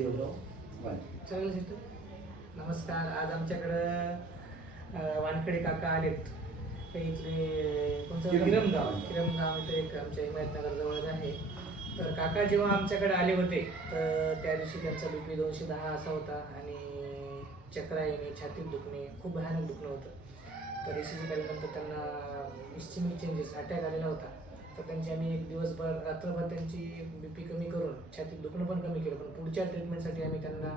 Devrao sister नमस्कार. आज आमच्याकडं वानखेडे काका आलेत. ते इथले कोणतं. किरमगाव किरमगाव इथे एक आमच्या हिमायतनगर जवळच आहे. तर काका जेव्हा आमच्याकडे आले होते तर त्या दिवशी त्यांचा बीपी दोनशे दहा असा होता आणि चक्रा येणे छातीत दुखणे खूप भयानक दुखणं होतं. तर ए सी जी काढल्यानंतर त्यांना इस्चिमिक चेंजेस अटॅक आलेला होता. तर त्यांची आम्ही एक दिवसभर रात्रभर त्यांची बी पी कमी करून छातीत दुखणं पण कमी केलं. पण पुढच्या ट्रीटमेंटसाठी आम्ही त्यांना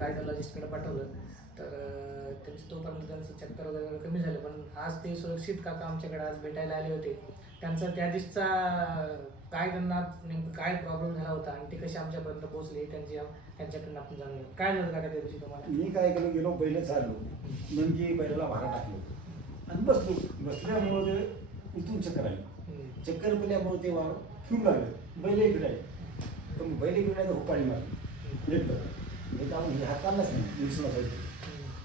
कार्डिओलॉजिस्टकडे पाठवलं. तर त्यांचं तोपर्यंत त्यांचं चक्कर वगैरे कमी झालं. पण आज ते सुरक्षित काका आमच्याकडे आज भेटायला आले होते. त्यांचा त्या दिवसचा काय त्यांना नेमकं काय प्रॉब्लेम झाला होता आणि ते कसे आमच्यापर्यंत पोहोचले त्यांची त्यांच्याकडनं आपण जाणून. काय झालं काका त्या दिवशी तुम्हाला? मी काय केलं गेलो बैल चाललो म्हणजे बैलाला भारा टाकलो. आणि बसलो. बसल्यामुळं ते उतरून चक्कर आली. चक्कर पडल्यामुळे ते वार फिरू लागलं. बैलही फिरायला. तर मग बैल फिरायला हुपाळी मारली. लेटलं हे तर आपण हे हात काढलाच नाही. दिवसून असायचं.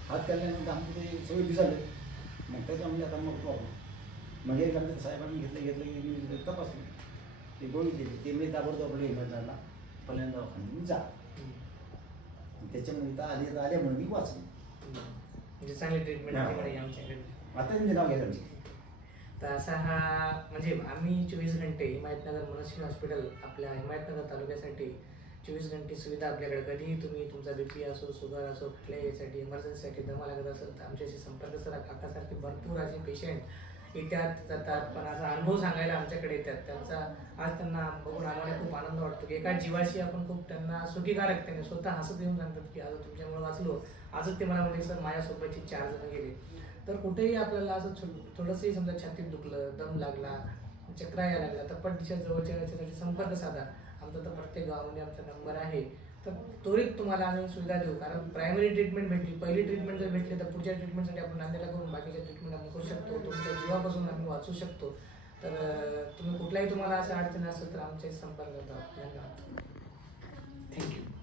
हात काढल्यानंतर आमचं ते सगळं दिसालं मग त्याच्यामध्ये आता मग प्रॉब्लेम मग हे नंतर साहेबांनी घेतलं घेतलं की मी तपासलं. ते गोळी दिली ते मी ताबडतोब आपल्या हिमतला पहिल्यांदा दवाखान्यात जा. त्याच्यामुळे इथं आले तर आल्यामुळे मी वाचलो. म्हणजे चांगली ट्रीटमेंट. आहे आमच्याकडे. आता त्यांचे नाव घ्यायचं तर असा हा म्हणजे आम्ही चोवीस घंटे हिमायतनगर मनस्वी हॉस्पिटल आपल्या हिमायतनगर तालुक्यासाठी चोवीस घंटे सुविधा आपल्याकडे कधीही तुम्ही तुमचा बी पी असो शुगर असो कुठल्याही यासाठी इमर्जन्सीसाठी दमा लागत असेल तर आमच्याशी संपर्क करा काकासारखे भरपूर असे पेशंट येतात जातात. पण असा अनुभव सांगायला आमच्याकडे येतात. त्यांचा आज त्यांना बघून आम्हाला खूप आनंद वाटतो की एका जीवाशी आपण खूप त्यांना सुखीकारक त्यांनी स्वतः हसत येऊन सांगतात की आज तुमच्यामुळे वाचलो. आजच ते मला म्हणजे सर माझ्यासोबतची चार जण गेले. तर कुठेही आपल्याला असं छो- थोडंसंही समजा छातीत दुखलं दम लागला चक्रा यायला लागला तर पट्टीच्या जवळच्या याच्यासाठी संपर्क साधा. आमचा तर प्रत्येक गावामध्ये आमचा नंबर आहे. तर त्वरित तुम्हाला आम्ही सुविधा देऊ. कारण प्रायमरी ट्रीटमेंट भेटली पहिली ट्रीटमेंट जर भेटली तर पुढच्या ट्रीटमेंटसाठी आपण नांदेला करून बाकीच्या ट्रीटमेंट आपण करू शकतो. तुमच्या जीवापासून आम्ही वाचू शकतो. तर तुम्ही कुठलाही तुम्हाला असं अडचण असेल तर आमच्याशी संपर्क करा धन्यवाद. थँक्यू